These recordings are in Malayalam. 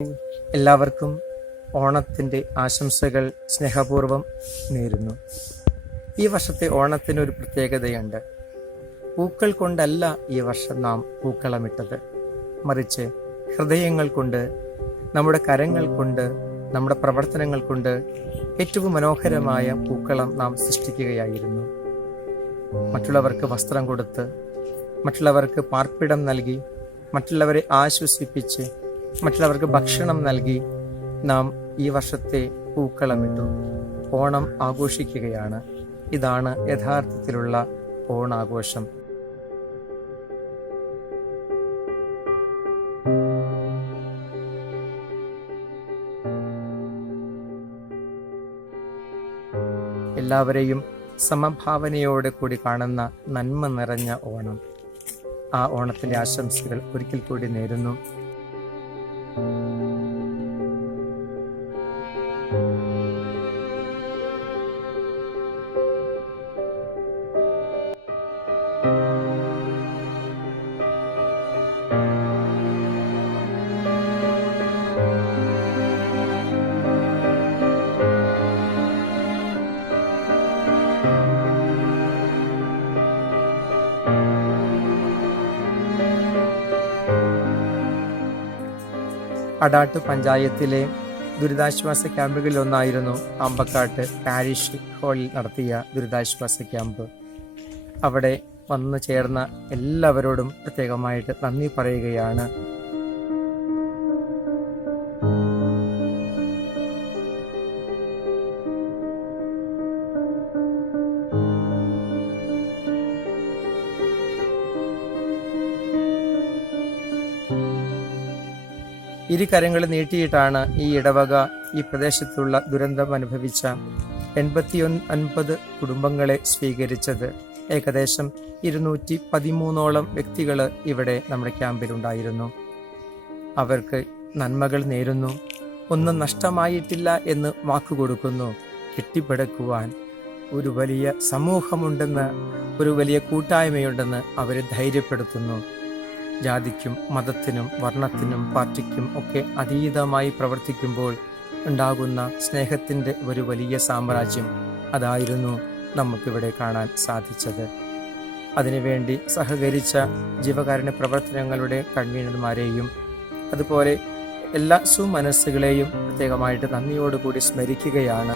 എല്ലാവർക്കും ഓണത്തിൻ്റെ ആശംസകൾ സ്നേഹപൂർവ്വം നേരുന്നു. ഈ വർഷത്തെ ഓണത്തിന് ഒരു പ്രത്യേകതയുണ്ട്. പൂക്കൾ കൊണ്ടല്ല ഈ വർഷം നാം പൂക്കളമിട്ടത്, മറിച്ച് ഹൃദയങ്ങൾ കൊണ്ട്, നമ്മുടെ കരങ്ങൾ കൊണ്ട്, നമ്മുടെ പ്രവർത്തനങ്ങൾ കൊണ്ട് ഏറ്റവും മനോഹരമായ പൂക്കളം നാം സൃഷ്ടിക്കുകയായിരുന്നു. മറ്റുള്ളവർക്ക് വസ്ത്രം കൊടുത്ത്, മറ്റുള്ളവർക്ക് പാർപ്പിടം നൽകി, മറ്റുള്ളവരെ ആശ്വസിപ്പിച്ച്, മറ്റുള്ളവർക്ക് ഭക്ഷണം നൽകി നാം ഈ വർഷത്തെ പൂക്കളമിട്ടു. ഓണം ആഘോഷിക്കുകയാണ്. ഇതാണ് യഥാർത്ഥത്തിലുള്ള ഓണാഘോഷം. എല്ലാവരെയും സമഭാവനയോടെ കൂടി കാണുന്ന നന്മ നിറഞ്ഞ ഓണം. ആ ഓണത്തിൻ്റെ ആശംസകൾ ഒരിക്കൽ കൂടി നേരുന്നു. അടാട്ട് പഞ്ചായത്തിലെ ദുരിതാശ്വാസ ക്യാമ്പുകളിലൊന്നായിരുന്നു അമ്പക്കാട്ട് പാരിഷ് ഹാളിൽ നടത്തിയ ദുരിതാശ്വാസ ക്യാമ്പ്. അവിടെ വന്നു ചേർന്ന എല്ലാവരോടും പ്രത്യേകമായിട്ട് നന്ദി പറയുകയാണ്. ഇരു കരങ്ങൾ നീട്ടിയിട്ടാണ് ഈ ഇടവക ഈ പ്രദേശത്തുള്ള ദുരന്തം അനുഭവിച്ച 89 കുടുംബങ്ങളെ സ്വീകരിച്ചത്. ഏകദേശം 213ഓളം വ്യക്തികൾ ഇവിടെ നമ്മുടെ ക്യാമ്പിലുണ്ടായിരുന്നു. അവർക്ക് നന്മകൾ നേരുന്നു. ഒന്നും നഷ്ടമായിട്ടില്ല എന്ന് വാക്കുകൊടുക്കുന്നു. കെട്ടിപ്പടുക്കുവാൻ ഒരു വലിയ സമൂഹമുണ്ടെന്ന്, ഒരു വലിയ കൂട്ടായ്മയുണ്ടെന്ന് അവരെ ധൈര്യപ്പെടുത്തുന്നു. ജാതിക്കും മതത്തിനും വർണ്ണത്തിനും പാർട്ടിക്കും ഒക്കെ അതീതമായി പ്രവർത്തിക്കുമ്പോൾ ഉണ്ടാകുന്ന സ്നേഹത്തിൻ്റെ ഒരു വലിയ സാമ്രാജ്യം, അതായിരുന്നു നമുക്കിവിടെ കാണാൻ സാധിച്ചത്. അതിനുവേണ്ടി സഹകരിച്ച ജീവകാരുണ്യ പ്രവർത്തനങ്ങളുടെ കൺവീനർമാരെയും അതുപോലെ എല്ലാ സുമനസ്സുകളെയും പ്രത്യേകമായിട്ട് നന്ദിയോടുകൂടി സ്മരിക്കുകയാണ്.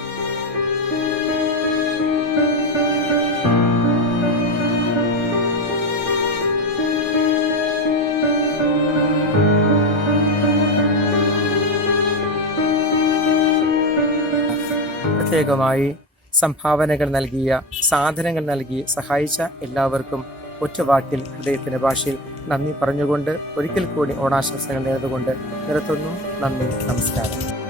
പ്രത്യേകമായി സംഭാവനകൾ നൽകിയ, സാധനങ്ങൾ നൽകി സഹായിച്ച എല്ലാവർക്കും ഒറ്റവാക്കിൽ ഹൃദയത്തിൻ്റെ ഭാഷയിൽ നന്ദി പറഞ്ഞുകൊണ്ട് ഒരിക്കൽ കൂടി ഓണാശംസകൾ നേർന്നുകൊണ്ട് നിർത്തുന്നു. നന്ദി, നമസ്കാരം.